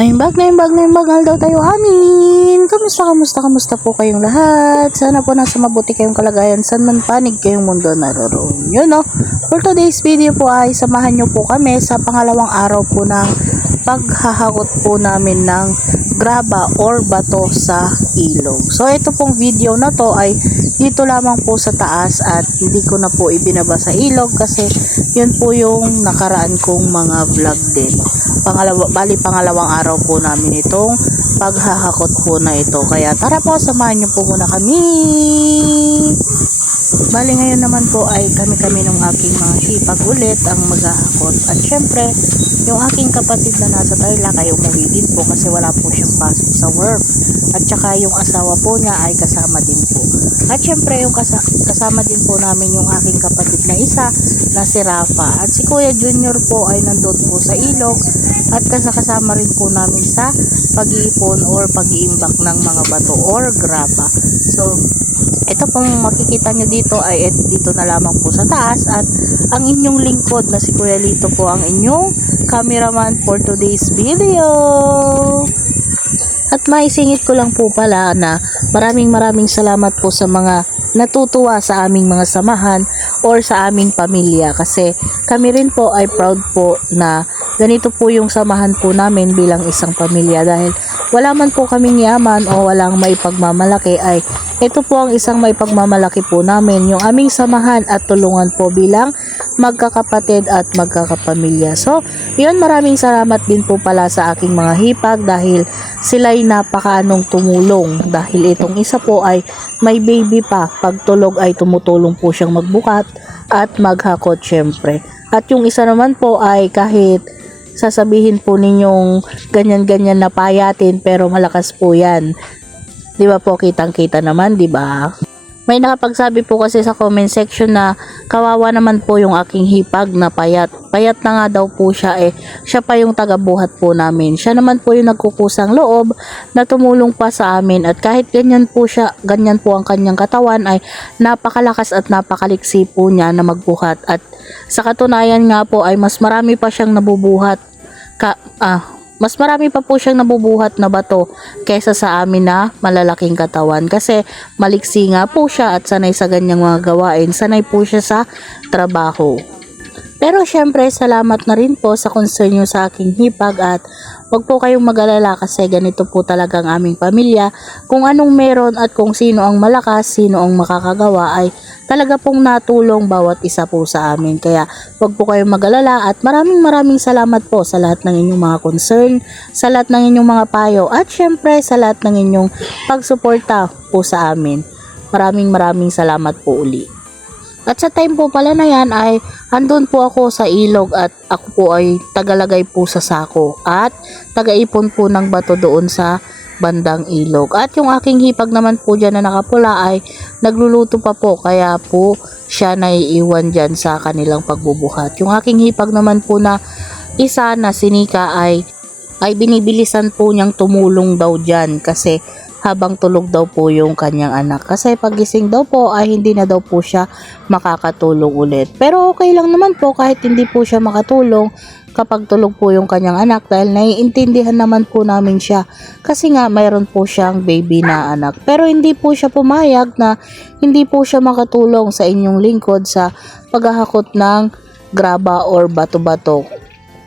Naimbag daw tayo amin. Kamusta po kayong lahat? Sana po nasa mabuti kayong kalagayan. San man panig kayong mundo naroon. Yun no. For today's video po ay samahan nyo po kami sa pangalawang araw po ng paghahakot po namin ng graba or bato sa ilog. So ito pong video na to ay dito lamang po sa taas at hindi ko na po ibinaba sa ilog kasi yun po yung nakaraan kong mga vlog din. Pangalawang araw po namin itong paghahakot po na ito. Kaya tara po, samahan nyo po muna kami. Ngayon naman po ay kami ng aking mga hipag ulit ang maghahakot. At syempre, yung aking kapatid na nasa Tarlac ay umuwi din po kasi wala po siyang pasok sa work. At saka yung asawa po niya ay kasama din po. At syempre yung kasama din po namin yung aking kapatid na isa na si Rafa. At si Kuya Junior po ay nandun po sa ilog at kasama rin po namin sa pag-iipon or pag-iimbak ng mga bato or graba. So, ito pong makikita nyo dito ay dito na lamang po sa taas at ang inyong lingkod na si Kuya Lito po ang inyong cameraman for today's video. At maisingit ko lang po pala na maraming salamat po sa mga natutuwa sa aming mga samahan or sa aming pamilya kasi kami rin po ay proud po na ganito po yung samahan po namin bilang isang pamilya dahil wala man po kaming yaman o walang maipagmamalaki ay ito po ang isang maipagmamalaki po namin, yung aming samahan at tulungan po bilang magkakapatid at magkakapamilya. So, yun, maraming salamat din po pala sa aking mga hipag dahil sila'y napakaanong tumulong dahil itong isa po ay may baby pa. Pag tulog ay tumutulong po siyang magbukat at maghakot syempre. At yung isa naman po ay kahit sasabihin po ninyong ganyan-ganyan na payatin pero malakas po yan. Di ba po, kitang-kita naman, di ba? May nakapagsabi po kasi sa comment section na kawawa naman po yung aking hipag na payat. Payat na nga daw po siya siya pa yung tagabuhat po namin. Siya naman po yung nagkukusang loob na tumulong pa sa amin at kahit ganyan po ang kanyang katawan ay napakalakas at napakaliksi po niya na magbuhat. At sa katunayan nga po ay mas marami pa siyang nabubuhat mas marami pa po siyang nabubuhat na bato kaysa sa amin na malalaking katawan kasi maliksi nga po siya at sanay sa ganyang mga gawain, sanay po siya sa trabaho. Pero syempre salamat na rin po sa concern nyo sa aking hipag at wag po kayong mag-alala kasi ganito po talagang aming pamilya. Kung anong meron at kung sino ang malakas, sino ang makakagawa ay talaga pong natulong bawat isa po sa amin. Kaya wag po kayong mag-alala at maraming salamat po sa lahat ng inyong mga concern, sa lahat ng inyong mga payo at syempre sa lahat ng inyong pagsuporta po sa amin. Maraming salamat po uli. At sa time po pala na yan ay andun po ako sa ilog at ako po ay tagalagay po sa sako at tagaipon po ng bato doon sa bandang ilog. At yung aking hipag naman po dyan na nakapula ay nagluluto pa po kaya po siya naiiwan dyan sa kanilang pagbubuhat. Yung aking hipag naman po na isa na sinika ay binibilisan po niyang tumulong daw dyan kasi habang tulog daw po yung kanyang anak. Kasi pagising daw po ay hindi na daw po siya makakatulong ulit. Pero okay lang naman po kahit hindi po siya makatulong kapag tulog po yung kanyang anak dahil naiintindihan naman po namin siya. Kasi nga mayroon po siyang baby na anak. Pero hindi po siya pumayag na hindi po siya makatulong sa inyong lingkod sa paghahakot ng graba or bato-bato.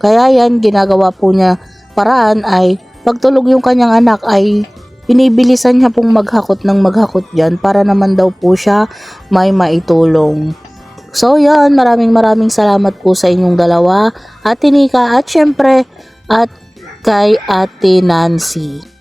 Kaya yan, ginagawa po niya paraan ay pagtulog yung kanyang anak ay binibilisan niya pong maghakot dyan para naman daw po siya may maitulong. So yan, maraming salamat po sa inyong dalawa, Ate Nika at syempre at kay Ate Nancy.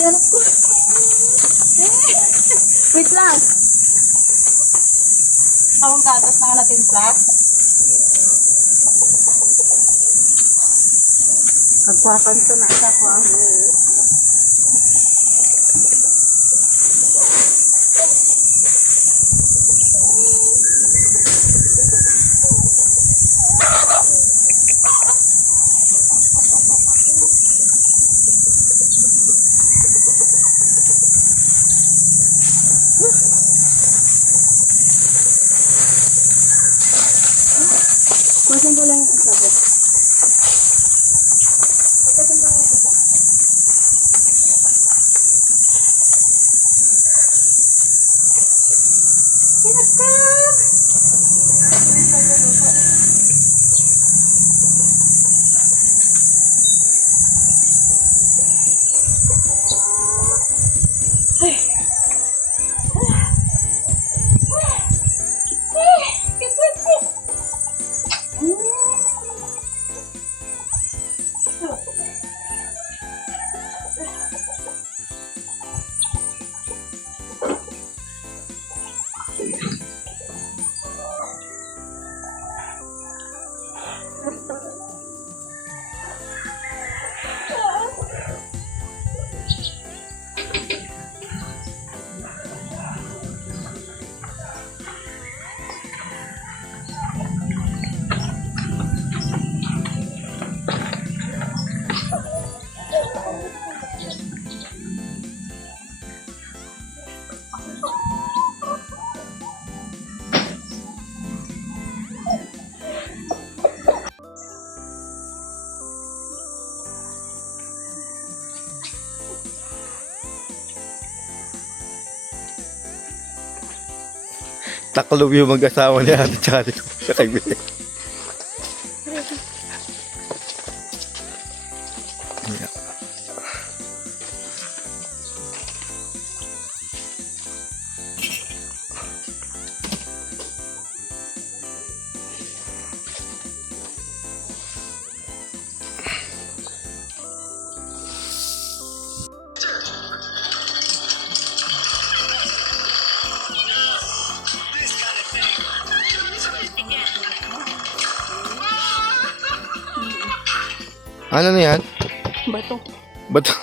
Wait lang. Tawang gatas na natin plus. Agpakanto na siya ko. Masin ko lang yung isa. Masin ko lang yung isa. Pinagkam! Taklob yung mag-asawa ni Ate Chari sa kaibigan. Ano na yan? Bato. Bato.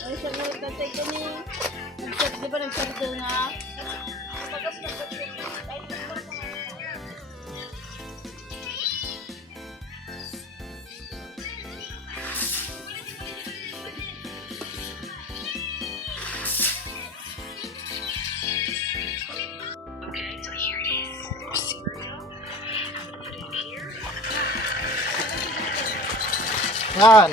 Ay, siya nga nagkatay ka ni. Di ba nagkatay nga? Okay, so here it is. Cereal. I'm gonna put it in here. Yan.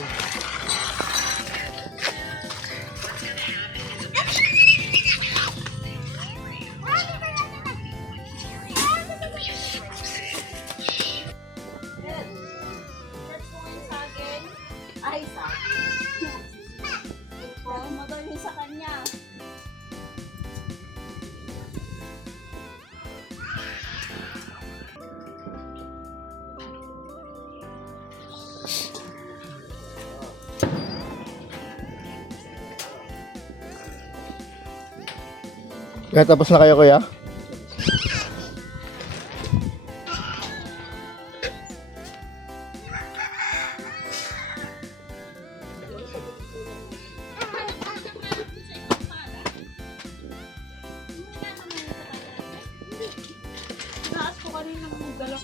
Ay, saging. Huwag mo daw yun sa kanya. Kaya tapos na kayo, kuya?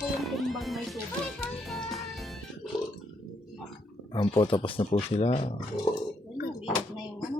ko yung timbang may tubig. Ayan po, tapos na po sila. Bigat na yung ano.